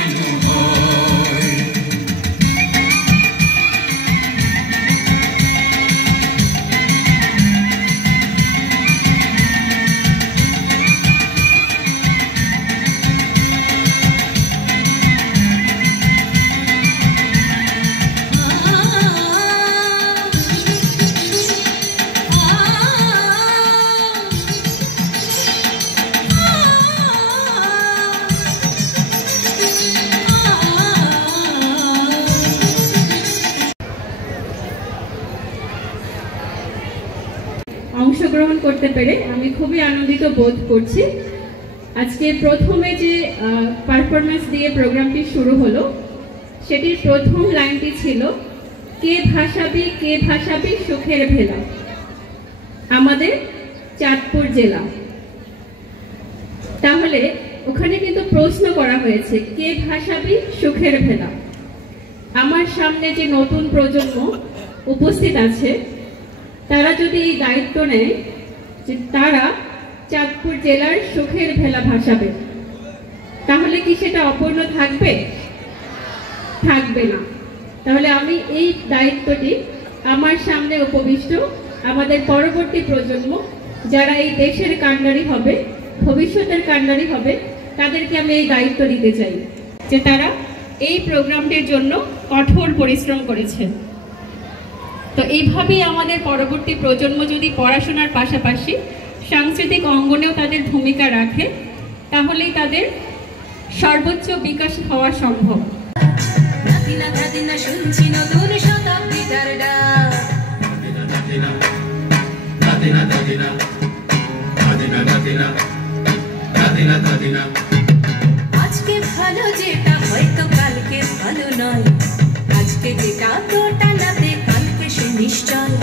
জানানো হয়। অংশগ্রহণ করতে পেরে আমি খুবই আনন্দিত বোধ করছি। আজকে প্রথমে যে পারফরমেন্স দিয়ে প্রোগ্রামটি শুরু হলো, সেটির প্রথম লাইনটি ছিল কে ভাসাবি সুখের ভেলা, আমাদের চাঁদপুর জেলা। তাহলে ওখানে কিন্তু প্রশ্ন করা হয়েছে কে ভাসাবি সুখের ভেলা। আমার সামনে যে নতুন প্রজন্ম উপস্থিত আছে, তারা যদি এই দায়িত্ব নেয় যে তারা চাঁদপুর জেলার সুখের ভেলা ভাসাবে, তাহলে কি সেটা অপূর্ণ থাকবে? থাকবে না। তাহলে আমি এই দায়িত্বটি আমার সামনে উপবিষ্ট আমাদের পরবর্তী প্রজন্ম, যারা এই দেশের কান্ডারি হবে, ভবিষ্যতের কান্ডারি হবে, তাদেরকে আমি এই দায়িত্ব দিতে চাই যে তারা এই প্রোগ্রামটির জন্য কঠোর পরিশ্রম করেছে। তো এইভাবেই আমাদের পরবর্তী প্রজন্ম যদি পড়াশোনার পাশাপাশি সাংস্কৃতিক অঙ্গনেও তাদের ভূমিকা রাখে, তাহলেই তাদের সর্বোচ্চ বিকাশ হওয়া সম্ভব। আজকে ভালো যেটা হয়তো কালকে ভালো নয়, আজকে যেটা তোটা নাতে কালকে সে নিশ্চয়।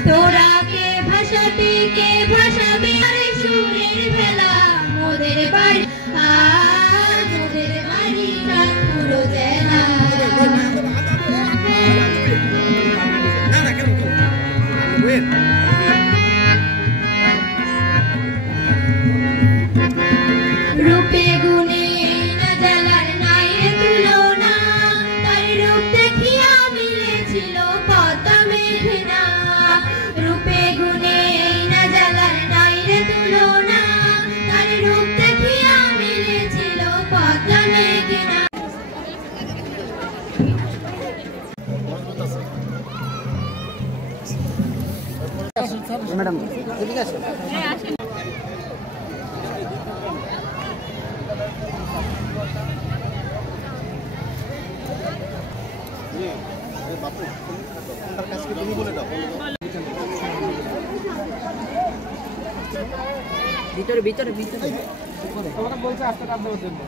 তোরাকে ভাষাবি কে ভাষাবি আরে সুরের ভেলা মোদের বাড়ি, মোদের বাড়ি চাঁদপুর জেলা। রূপে গুণে না জেলার নাই তুলনা, তার রূপ দেখিয়া মিলেছিল পদ্মা মেঘনা। রূপে গুণে না জেলার নাই তুলনা, তার রূপ দেখিয়া মিলেছিল পদ্মা মেঘনা। ম্যাডাম এদিকে আসুন। ভিতরে ভিতরে ভিতরে বলছে আসতে আপনার জন্য।